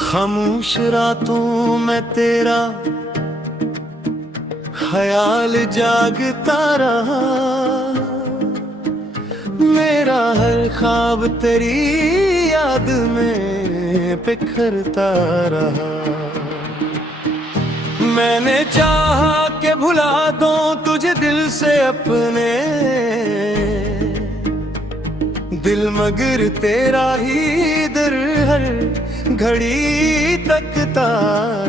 खामोश रातों में तेरा ख्याल जागता रहा, मेरा हर ख्वाब तेरी याद में बिखरता रहा। मैंने चाहा कि भुला दूं तुझे दिल से अपने, दिल मगर तेरा ही दर हर घड़ी तकता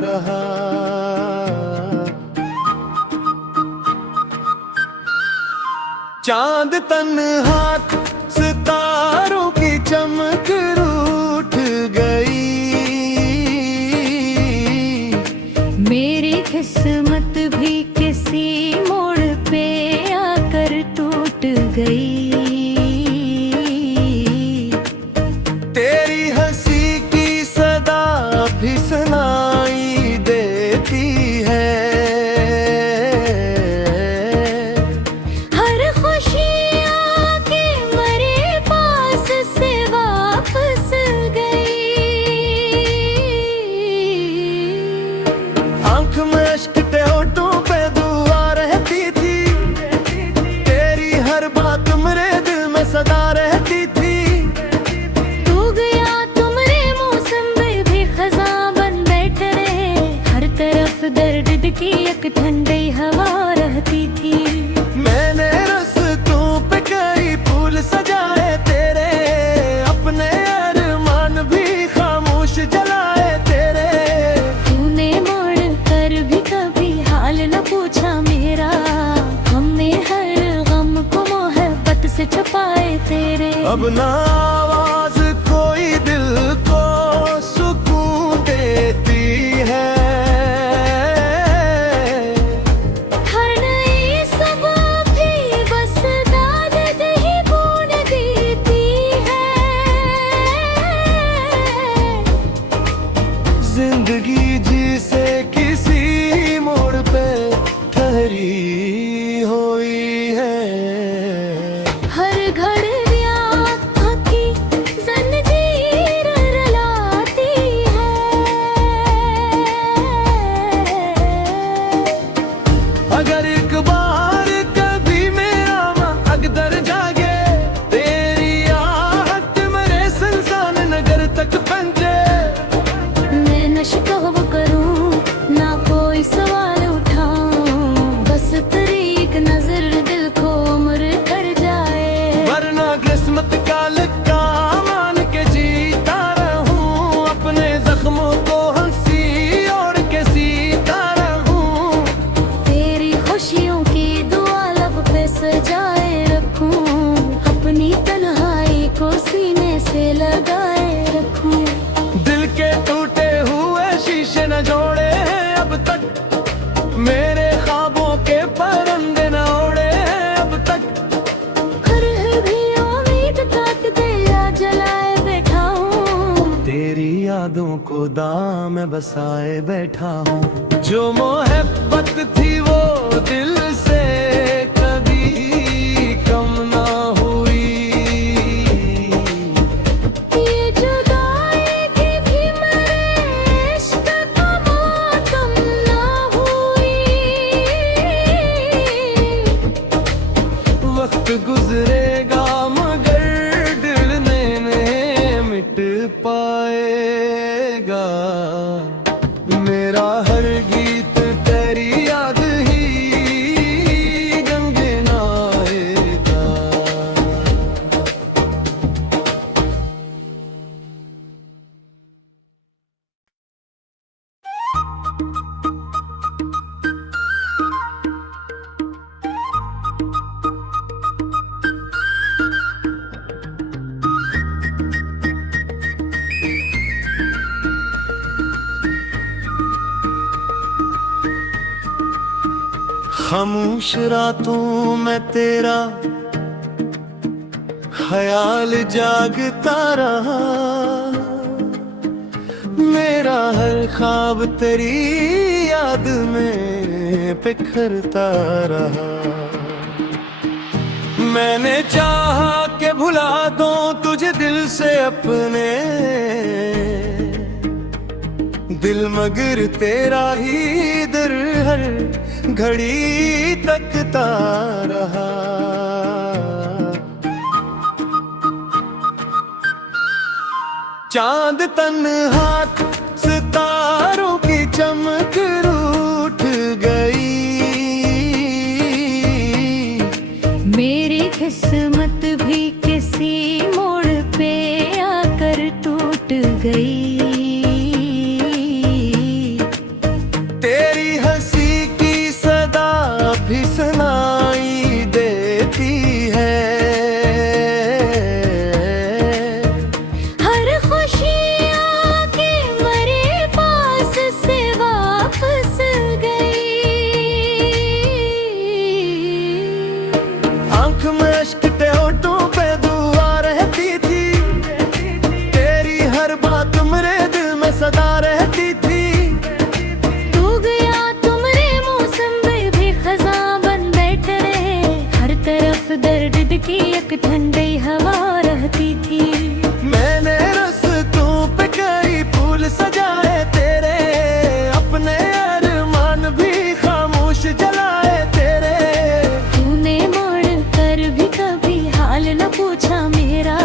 रहा। चांद तन्हा सितारों की चमक रूठ गई, मेरी किस्मत भी किसी मोड़ पे आकर टूट गई। तेरी हंसी की सदा भी सुनाई देती है, हर खुशी आके मेरे पास से वापस गई। आंख में अश्क ते होठों पे दुआ रहती थी, तेरी हर बात मेरे दिल में सदा रहती थी। तू गया तुमरे मौसम में भी खज़ां बन बैठे रहे, हर तरफ दर्द की एक ठंडी हवा रहती थी। मैंने रस्तों पे कई फूल सजाए तेरे, अपने अरमान भी खामोश जलाए तेरे। तूने मोड़ कर भी कभी हाल न पूछा मेरा, हमने हर गम को मोहब्बत से छुपाए तेरे। अब ना आवाज कोई दिल को सुकून देती है, हर नई सुबह भी बस दाद ही बूंद देती है। जिंदगी जिसे किसी मोड़ पे ठहरी हुई है। हर घड़ियां की जंजीर रुलाती है, अगर एक बार कभी मेरा अकदर जागे, तेरी आहट मेरे सुनसान नगर तक पहुंचे। मैं न शिकवा करूं ना कोई सवाल उठाऊं, बस तेरी एक नजर दिल को उम्र कर जाए। वरना किस्मत का लिखा मान के जीता रहूं, अपने जख्मों को हंसी ओढ़ के सीता रहूं। तेरी खुशियों की दुआ लब पे सजाए रखूं, अपनी तन्हाई को सीने से लगाए रखूं। दिल के टूटे हुए शीशे न जोड़े हैं अब तक, मेरे ख्वाबों के परिंदे न उड़े हैं अब तक। फिर भी उम्मीद काट दिया जलाए बैठा हूँ, तेरी यादों को दाम में बसाए बैठा हूँ। जो मोहब्बत थी वो दिल से कभी कम ना हुई, ये जुदाई की भी मेरे इश्क का मातम ना हुई। वक्त गुजरेगा मगर डरने में मिट पाएगा, मेरा हर गीत तेरी याद ही गंगनाएगा। खामोश रातों में तेरा ख्याल जागता रहा, मेरा हर ख्वाब तेरी याद में बिखरता रहा। मैंने चाहा कि भुला दूं तुझे दिल से अपने, दिल मगर तेरा ही दर हर घड़ी तकता रहा। चांद तन्हा सितारों की चमक रूठ गई, मेरी किस्मत भी किसी मोड़ पे आकर टूट गई। तेरी हंसी की सदा भी सुनाई देती है, हर खुशी आके मेरे पास से वापस गई। आंख में अश्क ते होठों पे दुआ रहती थी, तेरी हर बात मेरे दिल में सदा रहती थी। तू गया तुमरे मौसम में भी खज़ां बन बैठ रहे, हर तरफ दर्द की एक ठंडी हवा रहती थी। मैंने रस्तों पे कई फूल सजाए तेरे, अपने अरमान भी खामोश जलाए तेरे। तूने मोड़ कर भी कभी हाल न पूछा मेरा,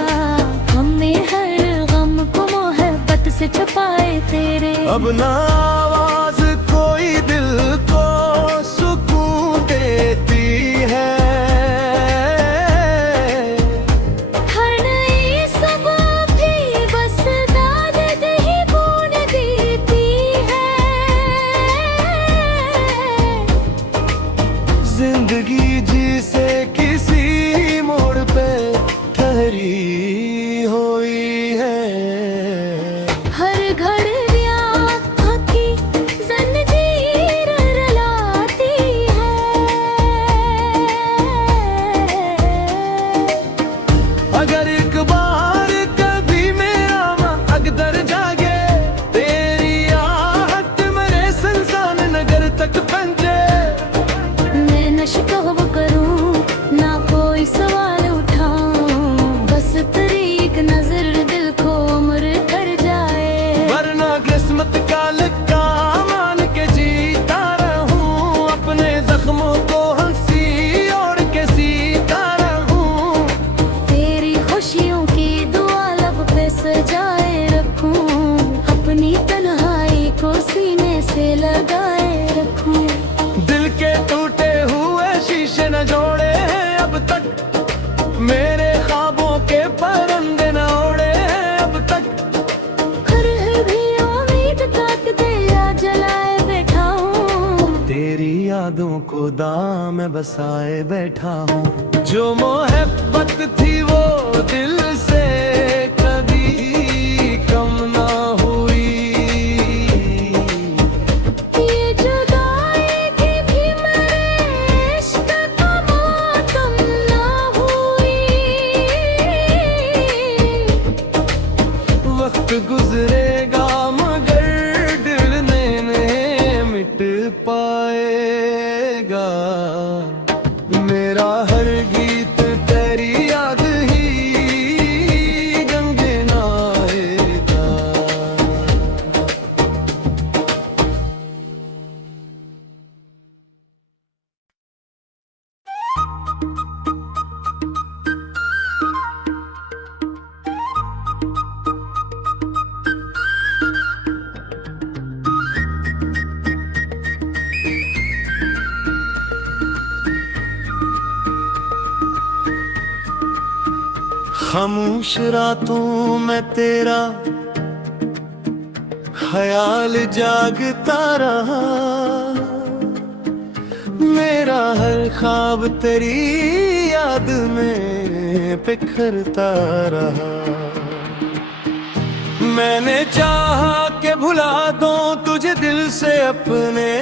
हमने हर गम को मोहब्बत से छुपाए तेरे। अब ना आवाज कोई दिल को सुकून देती है, हर नई सुबह भी बस दाद ही बूंद देती है। जिंदगी जिसे किसी मोड़ पे ठहरी हुई है। हर घड़ियां की जंजीर रुलाती है, अगर एक बार कभी मेरा अकदर जागे, तेरी आहट मेरे संसान नगर तक पहुंचे। मैं न शिकवा करूं ना कोई सवाल उठाऊं, बस तेरी एक नजर दिल को उम्र कर जाए। वरना किस्मत का लिखा मान के जीता रहूं, अपने जख्मों को हंसी और के सीता रहूं। तेरी खुशियों की दुआ लब पे सजाए रखूं, अपनी तन्हाई को सीने से लगाए रखूं। दिल के टूटे हुए शीशे न जोड़े हैं अब तक, मेरे ख्वाबों के परिंदे न उड़े हैं अब तक। फिर भी उम्मीद काटते या जलाए बैठा हूँ, तेरी यादों को दाम में बसाए बैठा हूँ। जो मोहब्बत थी वो दिल से कभी कम ना हुई, ये जुदाई की भी मेरे इश्क का मातम ना हुई। वक्त गुजरेगा मगर दिल नहीं मिट पाएगा, मेरा हर गीत तेरी याद ही गंगनाएगा। खामोश रातों में तेरा ख्याल जागता रहा, मेरा हर ख्वाब तेरी याद में बिखरता रहा। मैंने चाहा कि भुला दूं तुझे दिल से अपने,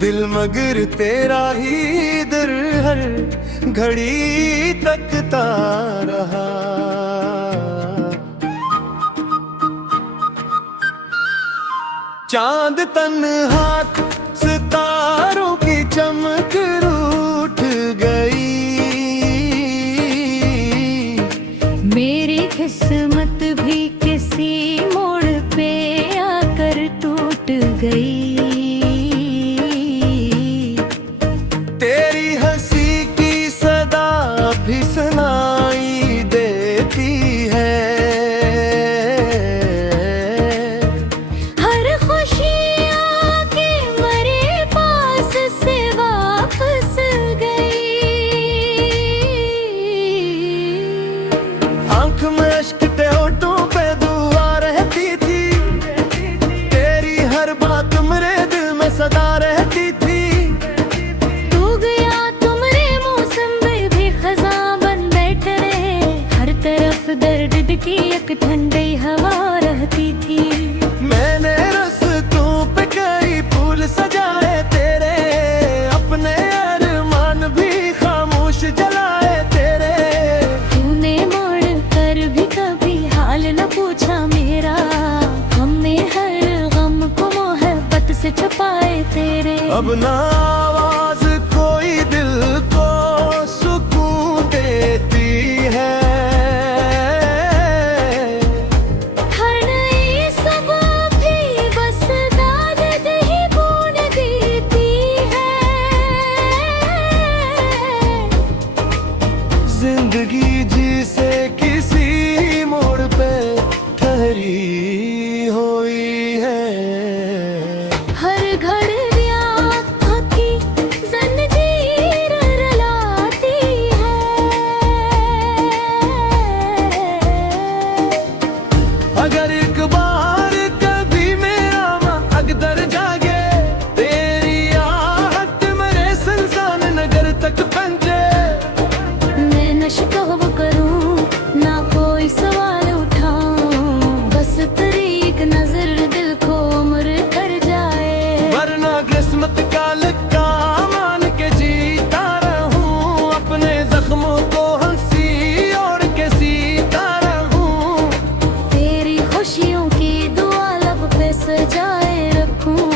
दिल मगर तेरा ही दर हर घड़ी तकता रहा। चांद तन्हा सितारों की चमक रूठ गई। मेरी किस्मत भी किसी मोड़ पे आकर टूट गई। तेरी हंसी की सदा भी सुनाई देती है। हर खुशी आके मेरे पास से वापस गई। आंख में अश्क ते होठों पे दुआ रहती थी। तेरी हर बात मेरे दिल में सदा रहती थी। तू गया तुमरे मौसम में भी खज़ां बन बैठे रहे। हर तरफ दर्द की एक ठंडी हवा रहती थी। मैंने रस्तों पे कई फूल सजाए तेरे। अपने अरमान भी खामोश जलाए तेरे। तूने मोड़ कर भी कभी हाल न पूछा मेरा। हमने हर गम को मोहब्बत से छुपाए तेरे। अब ना आवाज कोई दिल को सुकून देती है। हर नई सुबह भी बस दाद ही बूंद देती है। जिंदगी जिसे किसी मोड़ पे ठहरी हुई है। हर घड़ियां की जंजीर रुलाती है। अगर एक बार कभी मेरा अकदर जागे। तेरी आहट मेरे सुनसान नगर तक पहुंचे। मैं न शिकवा करूं ना कोई सवाल उठाऊं। बस तेरी एक नजर दिल को उम्र कर जाए। वरना किस्मत का लिखा मान के जीता रहूं। अपने जख्मों को हंसी और के सीता रहूं। तेरी खुशियों की दुआ लब पे सजाए रखूं।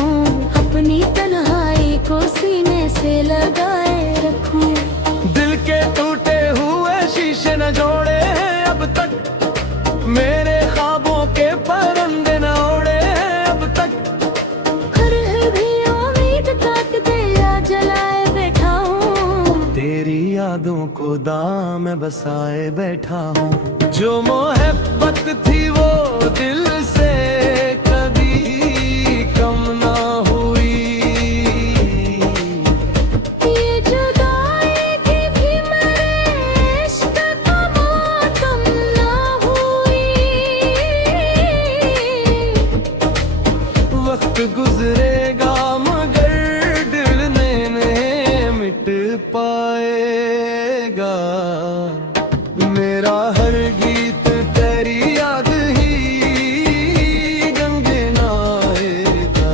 अपनी तन्हाई को सीने से लगाए रखूं। दिल के टूटे हुए शीशे न जोड़े हैं अब तक। मेरे ख्वाबों के परिंदे न उड़े हैं अब तक। फिर भी उम्मीद तक तेरा जलाए बैठा हूँ। तेरी यादों को दाम में बसाए बैठा हूँ। जो मोहब्बत थी वो दिल से कभी कम ना हुई। ये जुदाई की भी मेरे इश्क का मातम ना हुई। वक्त गुजरेगा मगर दिल ने मिट पाएगा। मेरा हर गीत तेरी याद ही गंगनाएगा।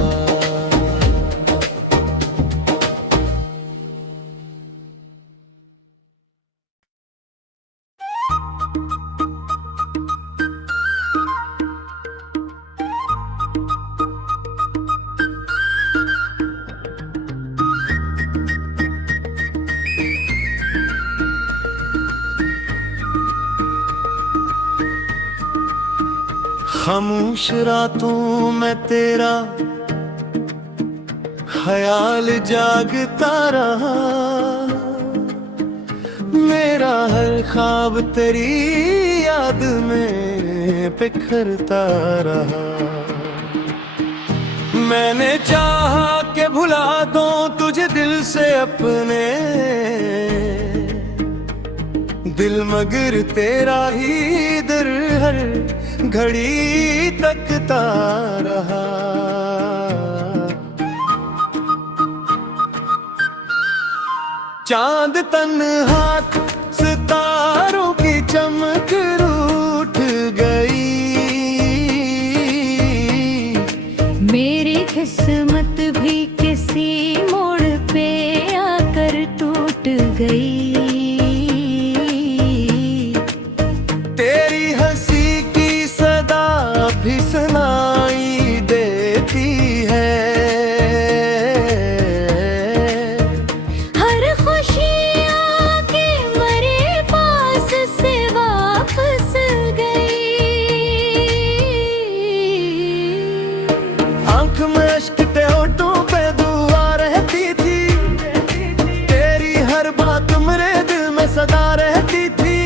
खामोश रातों में तेरा ख्याल जागता रहा। मेरा हर ख्वाब तेरी याद में बिखरता रहा। मैंने चाहा कि भुला दूं तुझे दिल से अपने। दिल मगर तेरा ही दर हर घड़ी तकता रहा। चांद तन्हा सितारों की चमक रूठ गई। मेरी किस्मत भी किसी मोड़ पे आकर टूट गई। रहती थी।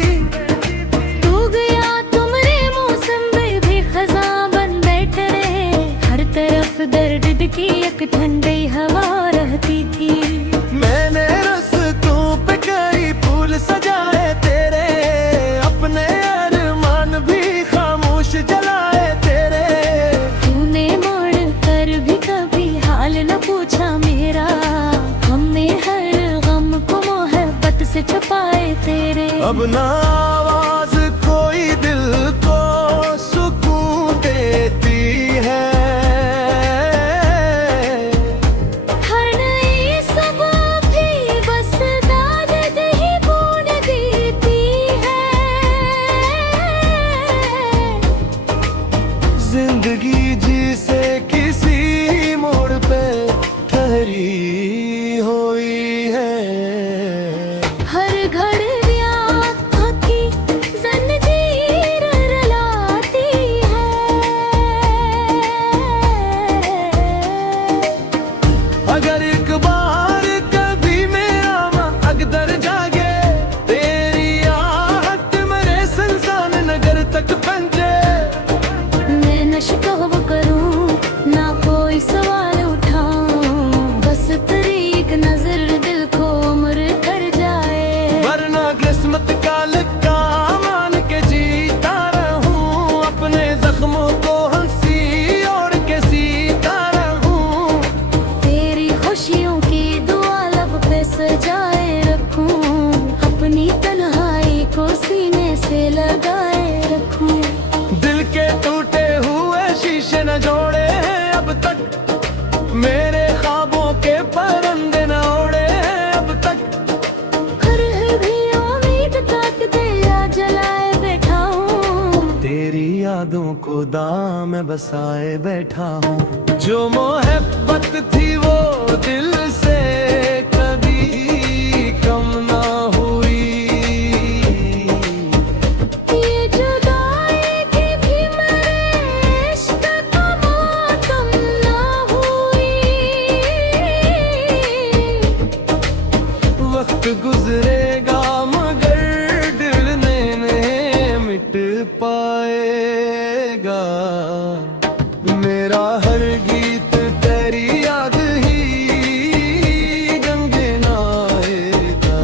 तू गया तुमरे मौसम में भी खज़ां बन बैठे रहे, हर तरफ दर्द की एक ठंडी हवा रहती थी। मैंने रस्तों पे कई फूल सजाए तेरे, अपने अरमान भी खामोश जलाए तेरे। तूने मोड़ कर भी कभी हाल न पूछा मेरा, हमने हर गम को मोहब्बत से छुपाए तेरे। अब ना आवाज कोई दिल को सुकून देती है, हर नई सुबह भी बस दाद ही बूंद देती है। जिंदगी जिसे किसी मोड़ पे ठहरी हुई है। हर घड़ियां की ज़ंजीर रुलाती है। अगर एक बार कभी मेरा अकदर जागे, तेरी आहट मेरे संसान नगर तक पहुंचे। मैं न शिकवा करूं ना कोई सवाल उठाऊं, बस तेरी एक नजर दिल को उम्र कर जाए। वरना किस्मत का लिखा मान के जीता रहूं, अपने जख्मों को हंसी ओढ़ के सीता रहूं। तेरी खुशियों की दुआ लब पे सजाए रखूं, अपनी तन्हाई को सीने से लगाए रखूं। दिल के टूटे हुए शीशे न जोड़े अब तक, मेरे ख्वाबों के परिंदे न उड़े अब तक। फिर भी उम्मीद ताकते या जलाए बैठा हूँ, तेरी यादों को दाम में बसाए बैठा हूँ। जो मोहब्बत थी वो दिल से कभी कम ना हुई। ये जुदाई की भी मेरे इश्क का मातम ना हुई। वक्त गुजरेगा मगर दिल ने मिट पाएगा। मेरा हर गीत तेरी याद ही गंगनाएगा।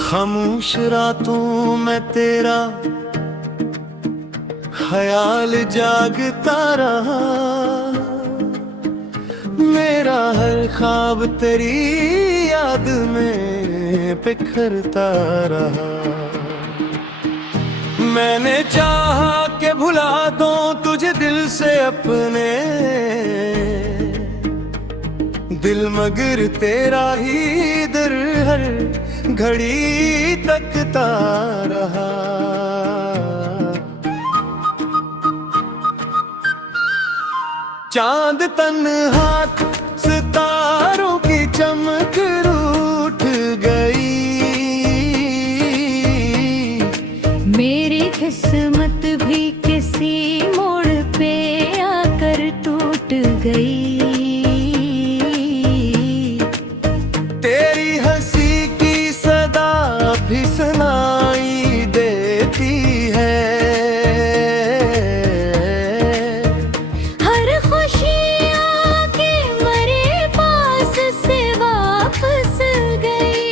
खामोश रातों में तेरा ख्याल जागता रहा, मेरा हर ख्वाब तेरी याद में बिखरता रहा। मैंने चाहा कि भुला दूं तुझे दिल से अपने, दिल मगर तेरा ही दर हर घड़ी तकता रहा। चांद तन्हा सितारों की चमक रूठ गई। मेरी किस्मत भी किसी मोड़ पे आकर टूट गई। तेरी हंसी की सदा भी सुनाई देती है। हर खुशी आके मेरे पास से वापस गई।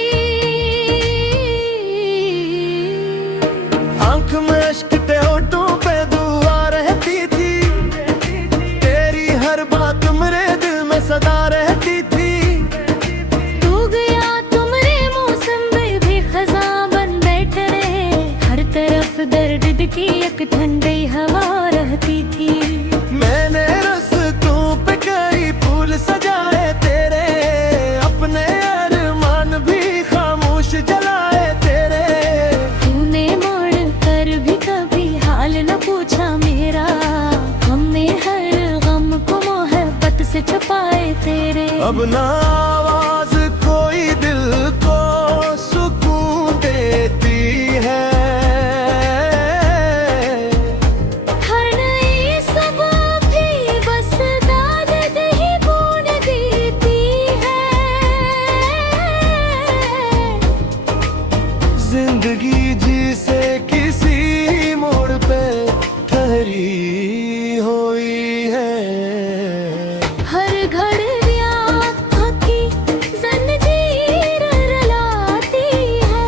आंख में अश्क ते होठों पे दुआ रहती थी, तेरी हर बात मेरे दिल में सदा रहती थी। तू गया तुमरे मौसम में भी खज़ां बन बैठे रहे, हर तरफ दर्द की एक ठंडी हवा रहती थी। मैंने रस्तों पे कई फूल सजाए तेरे, अपने अरमान भी खामोश जलाए तेरे। तूने मोड़ कर भी कभी हाल न पूछा मेरा, से छुपाए तेरे। अब ना आवाज कोई दिल को सुकून देती है। हर नई सुबह भी बस दाद दही बूंद देती है। जिंदगी जिसे किसी मोड़ पे ठहरी हुई है। हर घड़ियां की जंजीर रुलाती है।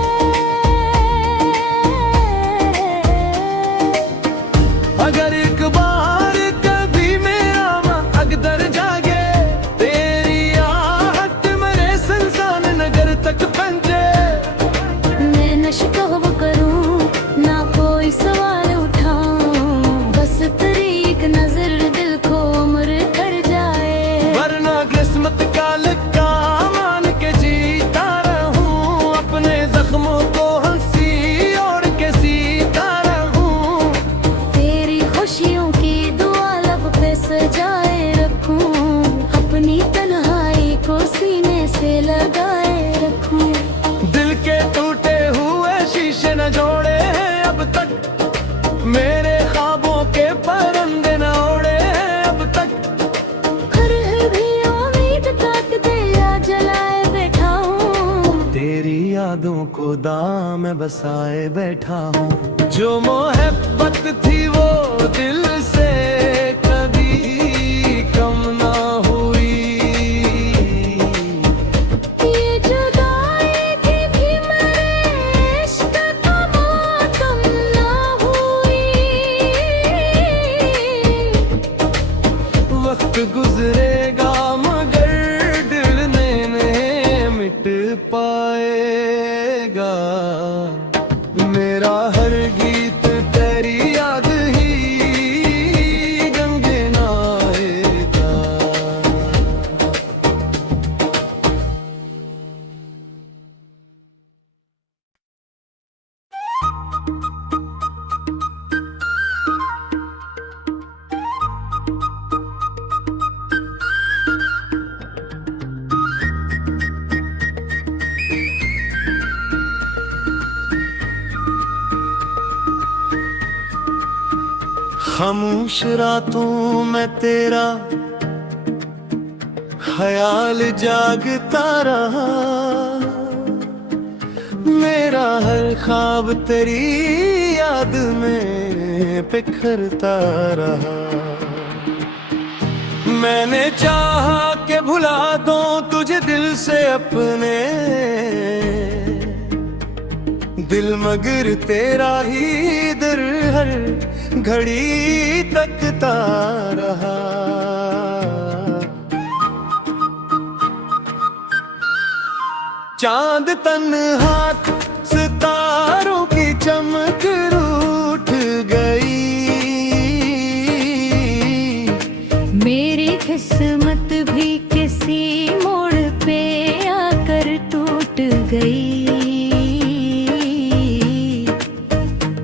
अगर एक बार कभी मेरा अकदर जागे, तेरी आहट मेरे सुनसान नगर तक पहुंचे। मैं न शिकवा करूं ना कोई सवाल उठाऊं, बस तेरी एक नजर दिल को उम्र कर जाए। वरना किस्मत का लिखा मान के जीता रहूं, अपने जख्मों को हंसी ओढ़ के सीता रहूं। तेरी खुशियों की दुआ लब पे सजाए रखूं, अपनी तन्हाई को सीने से लगाए रखूं। दिल के टूटे हुए शीशे न जोड़े हैं अब तक, मेरे ख्वाबों के परिंदे न उड़े हैं अब तक। फिर भी उम्मीद काटते या जलाए बैठा हूँ, तेरी यादों को दाम में बसाए बैठा हूँ। जो मोहब्बत थी वो दिल से कभी कम ना हुई। ये जुदाई थी भी मेरे इश्क का मातम ना हुई। वक्त गुजरेगा मगर दिल ने मिट पाएगा। मेरा हर गीत तेरी याद ही गंगनाएगा। खामोश रातों में तेरा ख्याल जागता रहा। मेरा हर ख्वाब तेरी याद में बिखरता रहा। मैंने चाहा कि भुला दूं तुझे दिल से अपने, दिल मगर तेरा ही दर हर घड़ी तकता रहा। चांद तन्हा सितारों की चमक रूठ गई। मेरी किस्मत भी किसी मोड़ पे आकर टूट गई।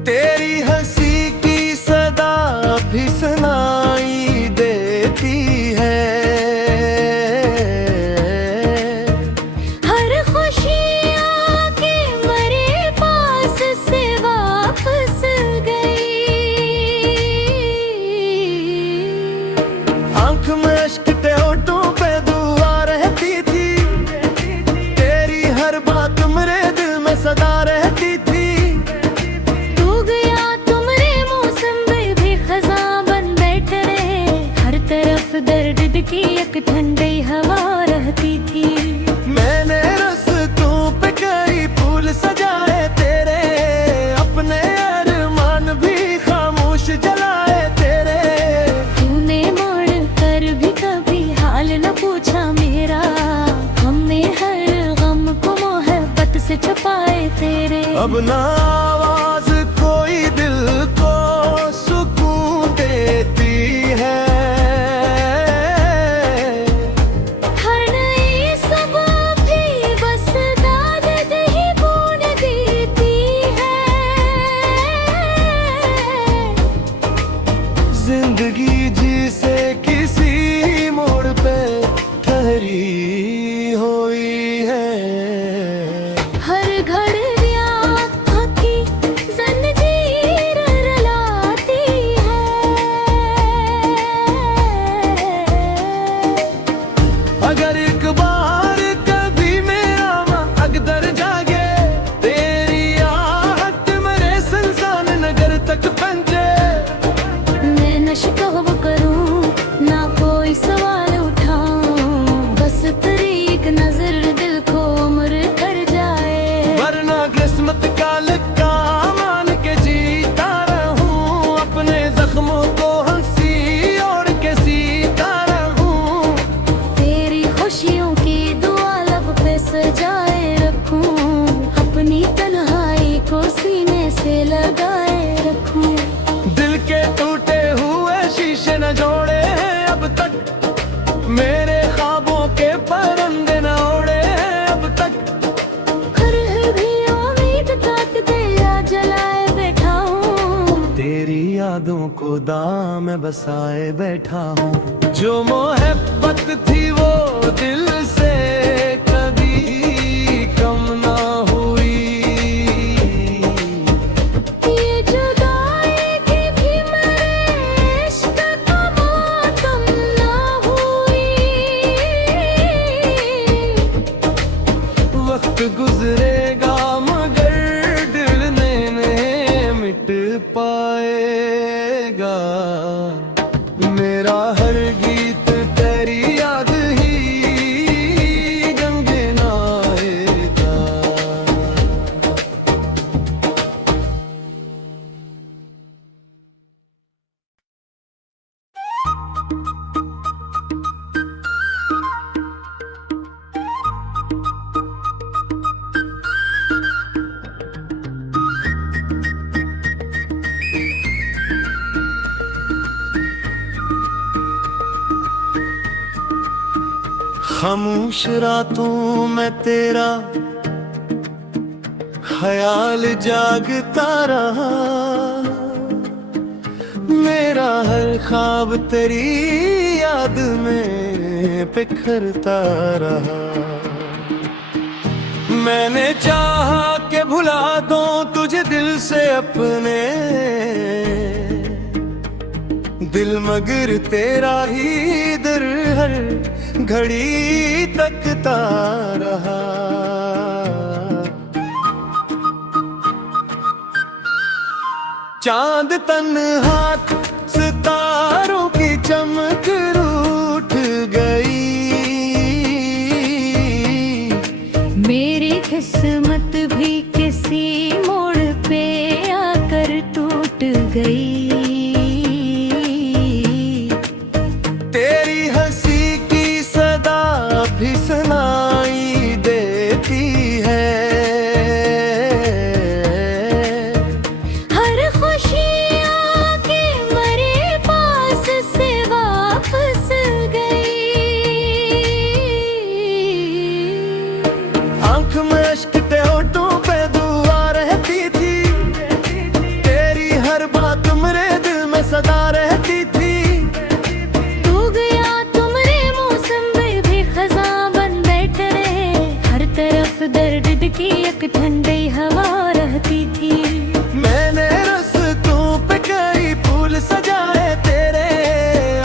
तेरी हंसी की सदा भी सुनाई देती है। हर खुशी आके मेरे पास से वापस गई। आंख में अश्क ते होठों पे दुआ रहती थी। तेरी हर बात मेरे दिल में सदा रहती थी। तू गया तुमरे मौसम में भी खज़ां बन बैठ रहे। हर तरफ दर्द की एक ठंडी हवा रहती थी। मैंने रस्तों पे कई फूल सजाए तेरे, अपने अरमान भी खामोश जलाए तेरे। तूने मोड़ कर भी कभी हाल न पूछा मेरा, हमने हर गम को मोहब्बत से छुपाए तेरे। अब ना आवाज कोई दिल को सुकून देती है। हर नई सुबह भी बस दाद दही बूंद देती है। जिंदगी जिसे किसी मोड़ पे भरी हुई है। हर घड़िया की जंजीर रुलाती है। अगर एक बार कभी मेरा अकदर जागे, तेरी आहट मेरे संसान नगर तक पहुंचे। मैं न शिकवा करूं ना कोई सवाल उठाऊं, बस तेरी एक नजर दिल को उम्र कर जाए। वरना किस्मत का लिखा मान के जीता रहूं, अपने जख्मों को हंसी और के सीता रहूं। तेरी खुशियों की दुआ लब पे सजाए रखूं, अपनी तन्हाई को सीने से लगाए रखूं। दिल के टूटे हुए शीशे न जोड़े हैं अब तक, मेरे ख्वाबों के परिंदे न उड़े हैं अब तक। फिर भी उम्मीद काटते या जलाए बैठा हूँ, तेरी यादों को दाम में बसाए बैठा हूँ। जो मोहब्बत थी वो दिल से कभी कम ना हुई। ये जुदाई की भी मेरे इश्क का मातम ना हुई। वक्त गुजरेगा मगर दिल नहीं मिट पाएगा। मेरा हर गीत तेरी याद ही गंगनाएगा। खामोश रातों में तेरा ख्याल जागता रहा। मेरा हर ख्वाब तेरी याद में बिखरता रहा। मैंने चाहा कि भुला दूं तुझे दिल से अपने, दिल मगर तेरा ही दर हर घड़ी तकता रहा। चांद तन्हा सितारों की चमक रूठ गई। मेरी किस्मत भी किसी मोड़ पे आकर टूट गई। तेरी हंसी की सदा भी सुनाई देती है। हर खुशी आके मेरे पास से वापस गई। आंख में अश्क ते होठों पे दुआ रहती थी। तेरी हर बात मेरे दिल में सदा रहती थी। तू गया तुमरे मौसम में भी खज़ां बन बैठे रहे। हर तरफ दर्द की एक ठंडी हवा रहती थी। मैंने रस्तों पे कई फूल सजाए तेरे,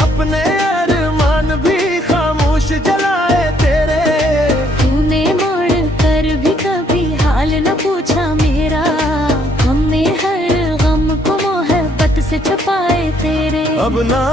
अपने अरमान भी खामोश जलाए तेरे। तूने मोड़ कर भी कभी हाल न पूछा मेरा। हमने हर गम को मोहब्बत से छुपाए तेरे। अब ना